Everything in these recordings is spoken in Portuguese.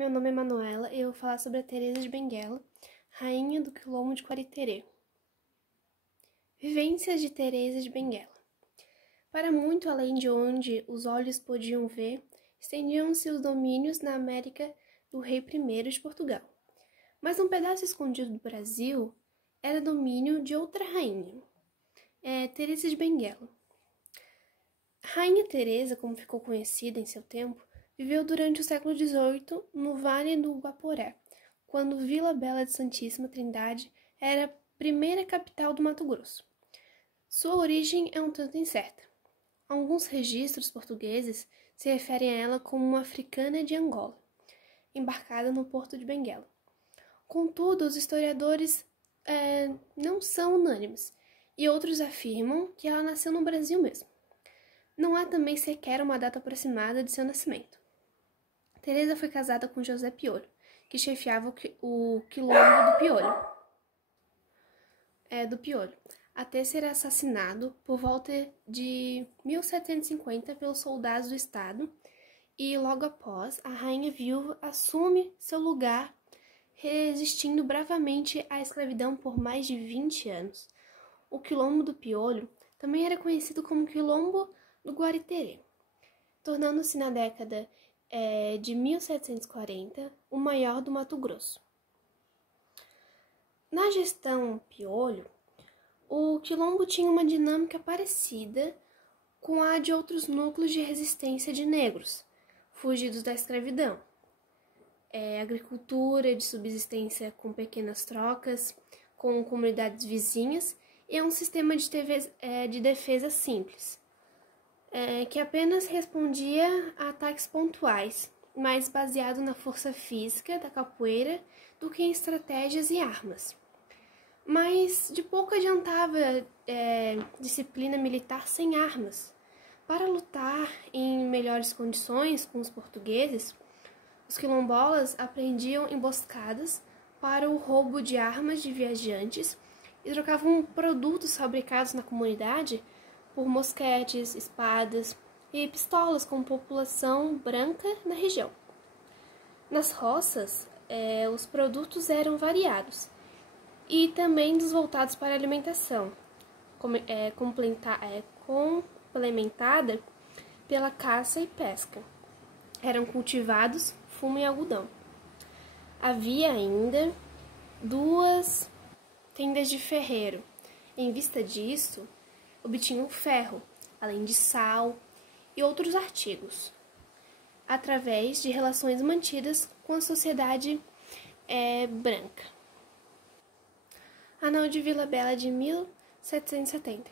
Meu nome é Manuela e eu vou falar sobre a Teresa de Benguela, rainha do quilombo de Quariterê. Vivências de Teresa de Benguela. Para muito além de onde os olhos podiam ver, estendiam-se os domínios na América do rei I de Portugal. Mas um pedaço escondido do Brasil era domínio de outra rainha, Teresa de Benguela. Rainha Teresa, como ficou conhecida em seu tempo, viveu durante o século XVIII no Vale do Guaporé, quando Vila Bela de Santíssima Trindade era a primeira capital do Mato Grosso. Sua origem é um tanto incerta. Alguns registros portugueses se referem a ela como uma africana de Angola, embarcada no porto de Benguela. Contudo, os historiadores não são unânimes, e outros afirmam que ela nasceu no Brasil mesmo. Não há também sequer uma data aproximada de seu nascimento. Teresa foi casada com José Piolho, que chefiava o quilombo do Piolho, até ser assassinado por volta de 1750 pelos soldados do Estado, e logo após, a rainha viúva assume seu lugar, resistindo bravamente à escravidão por mais de 20 anos. O quilombo do Piolho também era conhecido como quilombo do Quariterê, tornando-se na década de 1740 o maior do Mato Grosso. Na gestão Piolho, o quilombo tinha uma dinâmica parecida com a de outros núcleos de resistência de negros, fugidos da escravidão. Agricultura de subsistência com pequenas trocas, com comunidades vizinhas e um sistema de defesa simples, que apenas respondia a ataques pontuais, mais baseado na força física da capoeira do que em estratégias e armas. Mas de pouco adiantava disciplina militar sem armas. Para lutar em melhores condições com os portugueses, os quilombolas aprendiam emboscadas para o roubo de armas de viajantes e trocavam produtos fabricados na comunidade por mosquetes, espadas e pistolas com população branca na região. Nas roças, os produtos eram variados e também dos voltados para a alimentação, complementada pela caça e pesca. Eram cultivados fumo e algodão. Havia ainda 2 tendas de ferreiro. Em vista disso, obtinham ferro, além de sal e outros artigos, através de relações mantidas com a sociedade branca. Anal de Vila Bela de 1770.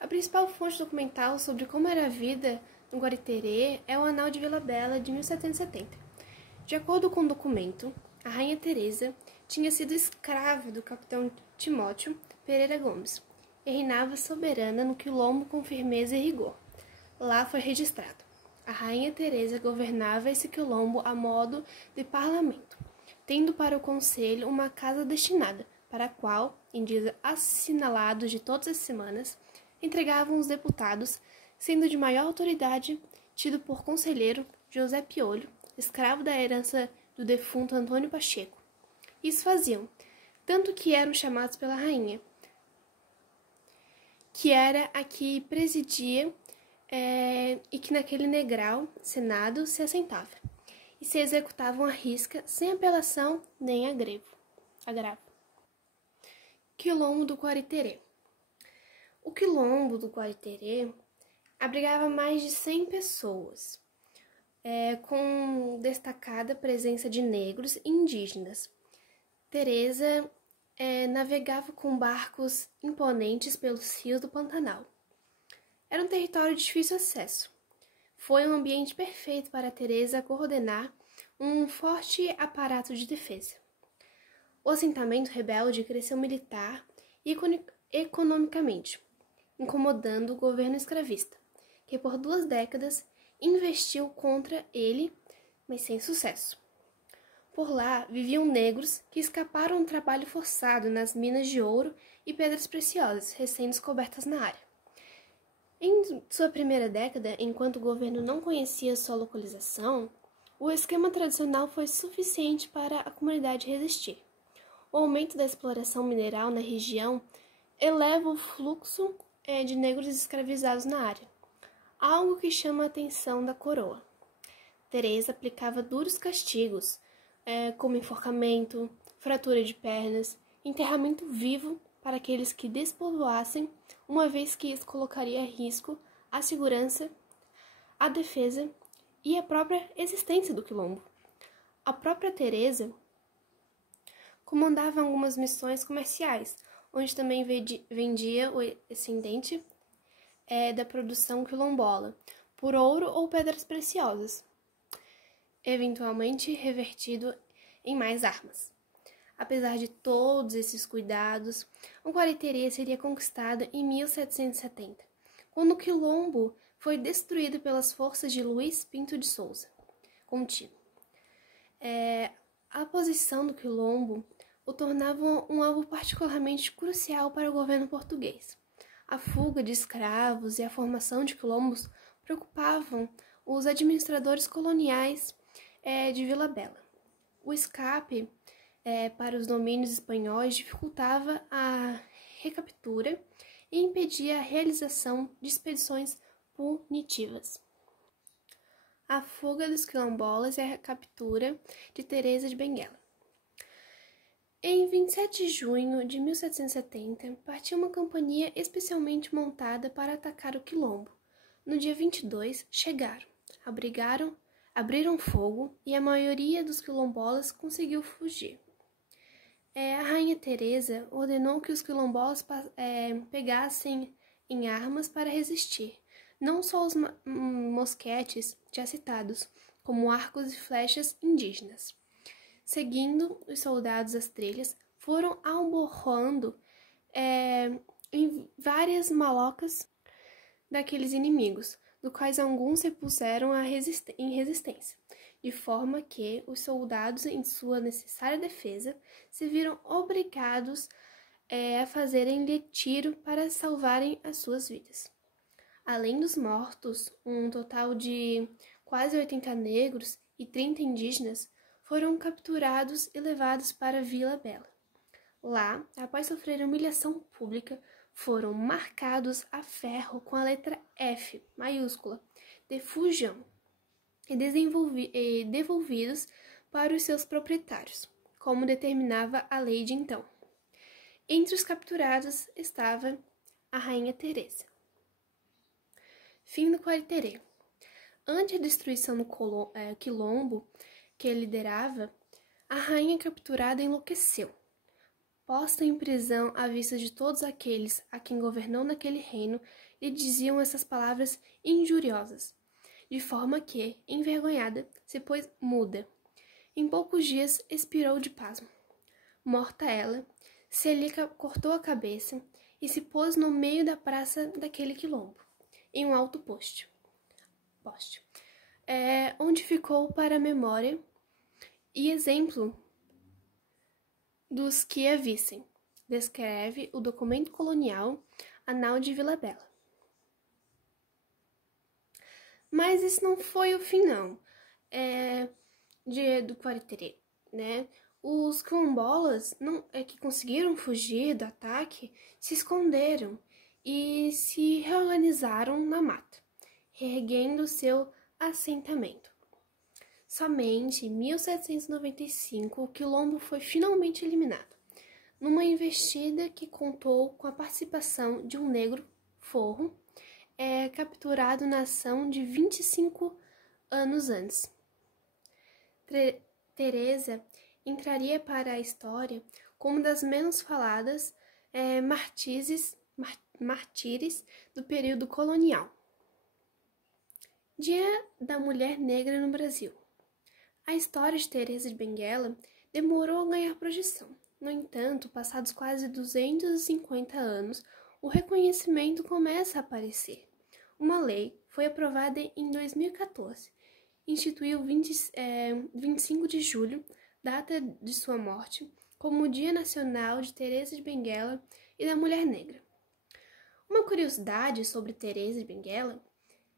A principal fonte documental sobre como era a vida no Quariterê é o Anal de Vila Bela de 1770. De acordo com o documento, a rainha Teresa tinha sido escrava do capitão Timóteo Pereira Gomes e reinava soberana no quilombo com firmeza e rigor. Lá foi registrado: a rainha Teresa governava esse quilombo a modo de parlamento, tendo para o conselho uma casa destinada, para a qual, em dias assinalados de todas as semanas, entregavam os deputados, sendo de maior autoridade tido por conselheiro José Piolho, escravo da herança do defunto Antônio Pacheco. Isso faziam, tanto que eram chamados pela rainha, que era a que presidia e que naquele degrau, Senado, se assentava, e se executavam à risca, sem apelação nem agravo. Quilombo do Quariterê. O quilombo do Quariterê abrigava mais de 100 pessoas, com destacada presença de negros e indígenas. Teresa navegava com barcos imponentes pelos rios do Pantanal. Era um território de difícil acesso. Foi um ambiente perfeito para Teresa coordenar um forte aparato de defesa. O assentamento rebelde cresceu militar e economicamente, incomodando o governo escravista, que por 2 décadas investiu contra ele, mas sem sucesso. Por lá viviam negros que escaparam do trabalho forçado nas minas de ouro e pedras preciosas recém-descobertas na área. Em sua primeira década, enquanto o governo não conhecia sua localização, O esquema tradicional foi suficiente para a comunidade resistir. O aumento da exploração mineral na região eleva o fluxo de negros escravizados na área, algo que chama a atenção da coroa. Teresa aplicava duros castigos, como enforcamento, fratura de pernas, enterramento vivo para aqueles que despovoassem, uma vez que isso colocaria em risco a segurança, a defesa e a própria existência do quilombo. A própria Teresa comandava algumas missões comerciais, onde também vendia o excedente da produção quilombola por ouro ou pedras preciosas, eventualmente revertido em mais armas. Apesar de todos esses cuidados, o Guariterê seria conquistado em 1770, quando o quilombo foi destruído pelas forças de Luís Pinto de Souza. Contínuo. A posição do quilombo o tornava um alvo particularmente crucial para o governo português. A fuga de escravos e a formação de quilombos preocupavam os administradores coloniais de Vila Bela. O escape para os domínios espanhóis dificultava a recaptura e impedia a realização de expedições punitivas. A fuga dos quilombolas e a captura de Teresa de Benguela. Em 27 de junho de 1770, partiu uma companhia especialmente montada para atacar o quilombo. No dia 22, chegaram, abriram fogo e a maioria dos quilombolas conseguiu fugir. A rainha Teresa ordenou que os quilombolas pegassem em armas para resistir, não só os mosquetes já citados, como arcos e flechas indígenas. Seguindo os soldados as trilhas, foram alborrando em várias malocas daqueles inimigos, do quais alguns se puseram em resistência, de forma que os soldados, em sua necessária defesa, se viram obrigados a fazerem-lhe tiro para salvarem as suas vidas. Além dos mortos, um total de quase 80 negros e 30 indígenas foram capturados e levados para Vila Bela. Lá, após sofrer humilhação pública, foram marcados a ferro com a letra F maiúscula de fujão e devolvidos para os seus proprietários, como determinava a lei de então. Entre os capturados estava a rainha Teresa. Fim do Guariterê. Ante a destruição do quilombo que ele liderava, a rainha capturada enlouqueceu. Posta em prisão à vista de todos aqueles a quem governou naquele reino, lhe diziam essas palavras injuriosas, de forma que, envergonhada, se pôs muda. Em poucos dias expirou de pasmo. Morta ela, Celica cortou a cabeça e se pôs no meio da praça daquele quilombo, em um alto poste, onde ficou para a memória e exemplo dos que a vissem, descreve o documento colonial Anal de Vila Bela. Mas isso não foi o fim, não, do Guariterê, né? Os quilombolas que conseguiram fugir do ataque se esconderam e se reorganizaram na mata, reerguendo seu assentamento. Somente em 1795 o quilombo foi finalmente eliminado, numa investida que contou com a participação de um negro forro, capturado na ação de 25 anos antes. Teresa entraria para a história como uma das menos faladas mártires do período colonial. Dia da Mulher Negra no Brasil. A história de Teresa de Benguela demorou a ganhar projeção. No entanto, passados quase 250 anos, o reconhecimento começa a aparecer. Uma lei foi aprovada em 2014, instituiu 25 de julho, data de sua morte, como o Dia Nacional de Teresa de Benguela e da Mulher Negra. Uma curiosidade sobre Teresa de Benguela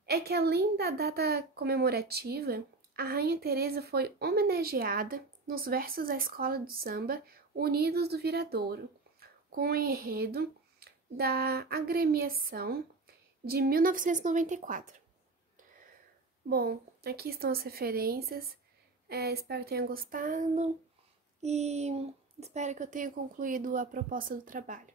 é que, além da data comemorativa, a Rainha Teresa foi homenageada nos versos da escola de samba Unidos do Viradouro, com o enredo da agremiação de 1994. Bom, aqui estão as referências, espero que tenham gostado e espero que eu tenha concluído a proposta do trabalho.